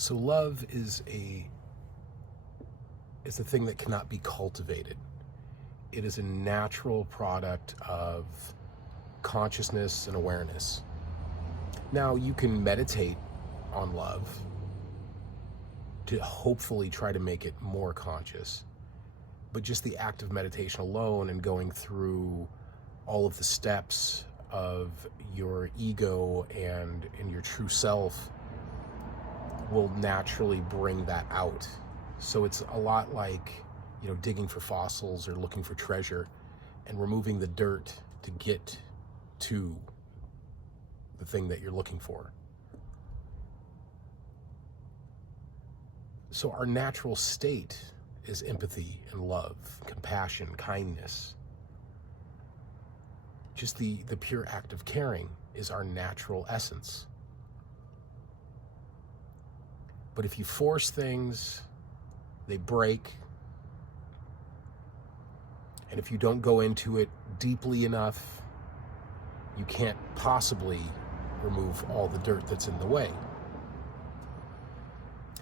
So love is a thing that cannot be cultivated. It is a natural product of consciousness and awareness. Now, you can meditate on love to hopefully try to make it more conscious. But just the act of meditation alone and going through all of the steps of your ego and your true self will naturally bring that out. So it's a lot like, digging for fossils or looking for treasure and removing the dirt to get to the thing that you're looking for. So our natural state is empathy and love, compassion, kindness. Just the pure act of caring is our natural essence. But if you force things, they break. And if you don't go into it deeply enough, you can't possibly remove all the dirt that's in the way.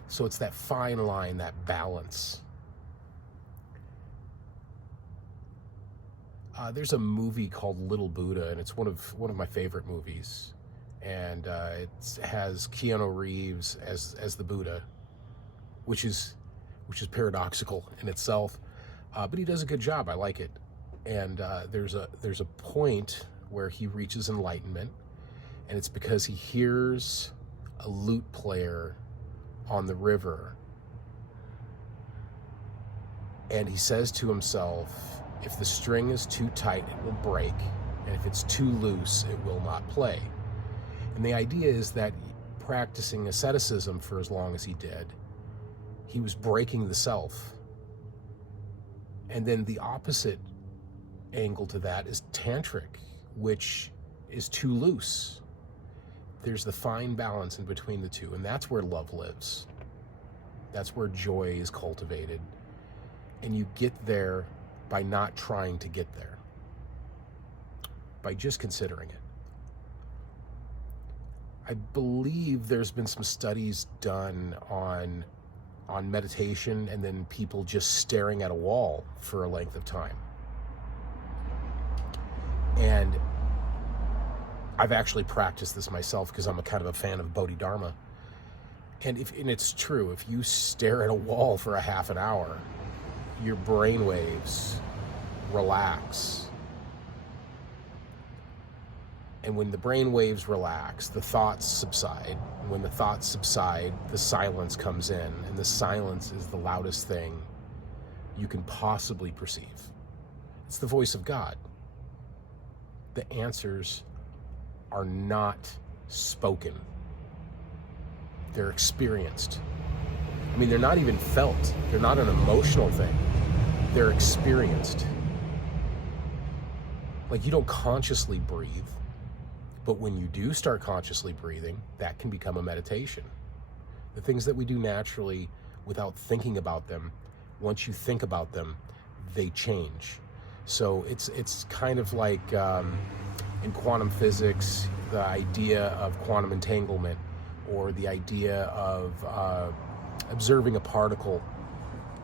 So it's that fine line, that balance. There's a movie called Little Buddha, and it's one of my favorite movies. And it has Keanu Reeves as the Buddha, which is paradoxical in itself, but he does a good job. I like it. And there's a point where he reaches enlightenment, and it's because he hears a lute player on the river, and he says to himself, if the string is too tight, it will break, and if it's too loose, it will not play. And the idea is that practicing asceticism for as long as he did, he was breaking the self. And then the opposite angle to that is tantric, which is too loose. There's the fine balance in between the two, and that's where love lives. That's where joy is cultivated. And you get there by not trying to get there, by just considering it. I believe there's been some studies done on meditation and then people just staring at a wall for a length of time. And I've actually practiced this myself because I'm a kind of a fan of Bodhidharma. And it's true, if you stare at a wall for a half an hour, your brain waves relax. And when the brain waves relax, the thoughts subside. And when the thoughts subside, the silence comes in. And the silence is the loudest thing you can possibly perceive. It's the voice of God. The answers are not spoken. They're experienced. I mean, they're not even felt. They're not an emotional thing. They're experienced. Like, you don't consciously breathe. But when you do start consciously breathing, that can become a meditation. The things that we do naturally without thinking about them, once you think about them, they change. So it's kind of like in quantum physics, the idea of quantum entanglement, or the idea of observing a particle.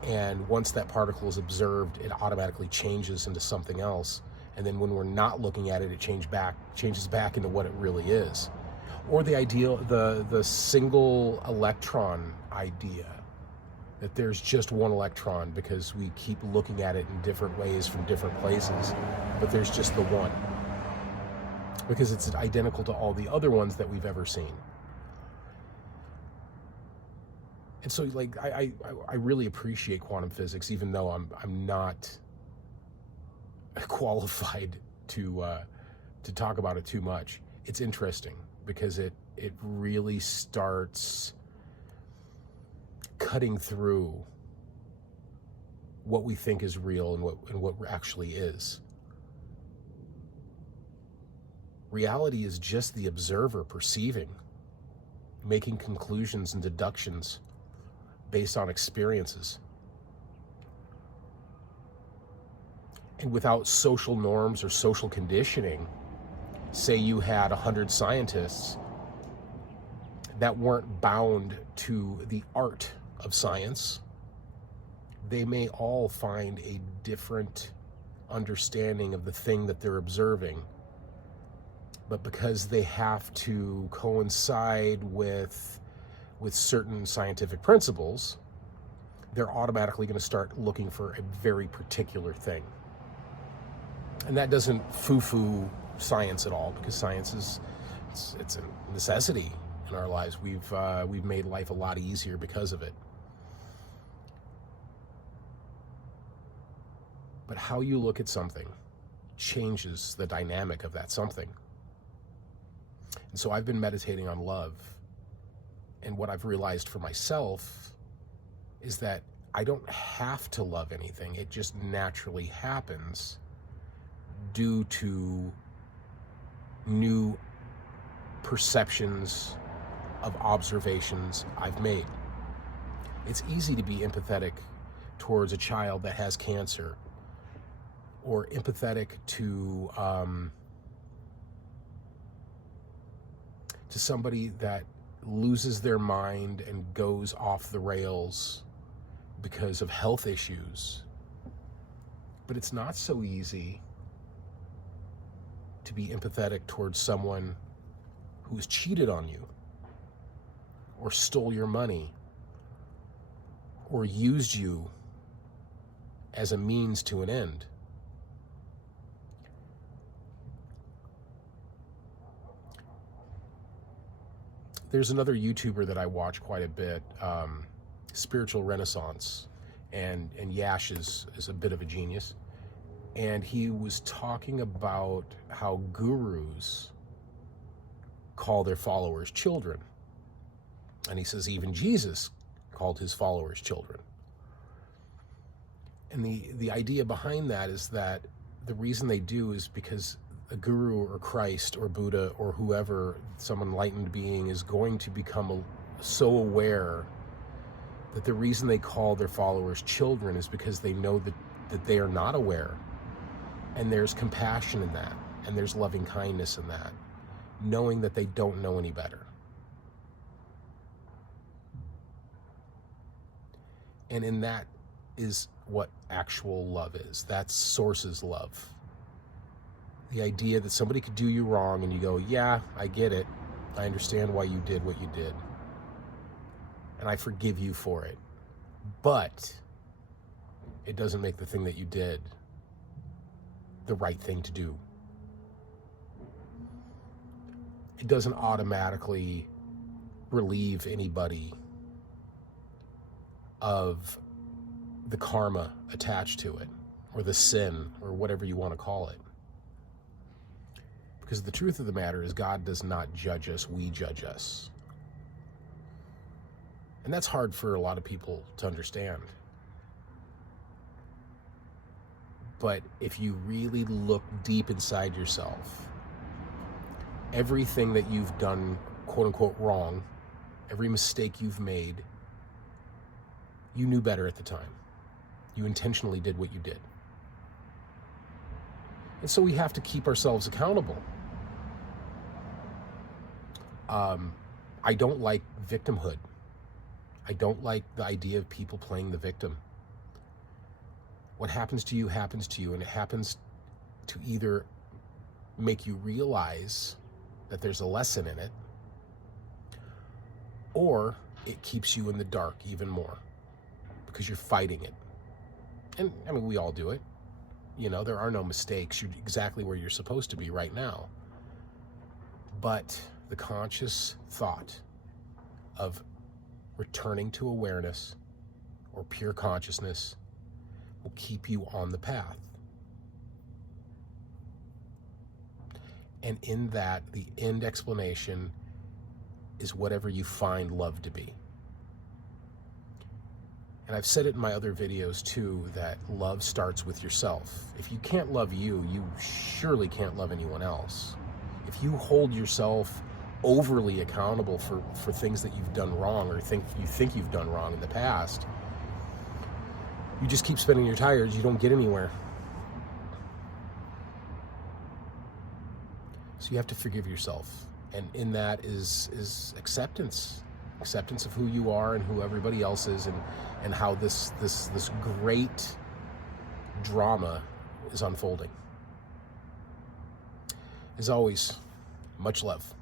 And once that particle is observed, it automatically changes into something else. And then when we're not looking at it, it changes back into what it really is. Or the idea, the single electron idea, that there's just one electron because we keep looking at it in different ways from different places, but there's just the one. Because it's identical to all the other ones that we've ever seen. And so, like, I really appreciate quantum physics, even though I'm not qualified to talk about it too much. It's interesting because it really starts cutting through what we think is real and what actually is. Reality is just the observer perceiving, making conclusions and deductions based on experiences. And without social norms or social conditioning, say you had 100 scientists that weren't bound to the art of science, they may all find a different understanding of the thing that they're observing. But because they have to coincide with certain scientific principles, they're automatically going to start looking for a very particular thing. And that doesn't foo-foo science at all, because science is it's a necessity in our lives. We've made life a lot easier because of it. But how you look at something changes the dynamic of that something. And so I've been meditating on love. And what I've realized for myself is that I don't have to love anything. It just naturally happens due to new perceptions of observations I've made. It's easy to be empathetic towards a child that has cancer, or empathetic to somebody that loses their mind and goes off the rails because of health issues. But it's not so easy to be empathetic towards someone who's cheated on you, or stole your money, or used you as a means to an end. There's another YouTuber that I watch quite a bit, Spiritual Renaissance, and Yash is a bit of a genius. And he was talking about how gurus call their followers children. And he says even Jesus called his followers children. And the idea behind that is that the reason they do is because a guru or Christ or Buddha or whoever, some enlightened being, is going to become so aware that the reason they call their followers children is because they know that they are not aware. And there's compassion in that, and there's loving kindness in that, knowing that they don't know any better. And in that is what actual love is. That's Source's love. The idea that somebody could do you wrong and you go, yeah, I get it. I understand why you did what you did. And I forgive you for it. But it doesn't make the thing that you did the right thing to do. It doesn't automatically relieve anybody of the karma attached to it, or the sin, or whatever you want to call it. Because the truth of the matter is, God does not judge us, we judge us. And that's hard for a lot of people to understand. But if you really look deep inside yourself, everything that you've done, quote unquote, wrong, every mistake you've made, you knew better at the time. You intentionally did what you did. And so we have to keep ourselves accountable. I don't like victimhood. I don't like the idea of people playing the victim. What happens to you, and it happens to either make you realize that there's a lesson in it, or it keeps you in the dark even more because you're fighting it. And I mean, we all do it. You know, there are no mistakes. You're exactly where you're supposed to be right now. But the conscious thought of returning to awareness or pure consciousness will keep you on the path. And in that, the end explanation is whatever you find love to be. And I've said it in my other videos too, that love starts with yourself. If you can't love you, you surely can't love anyone else. If you hold yourself overly accountable for things that you've done wrong, or you think you've done wrong in the past, you just keep spinning your tires. You don't get anywhere. So you have to forgive yourself And in that is acceptance of who you are and who everybody else is, and how this great drama is unfolding. As always, much love.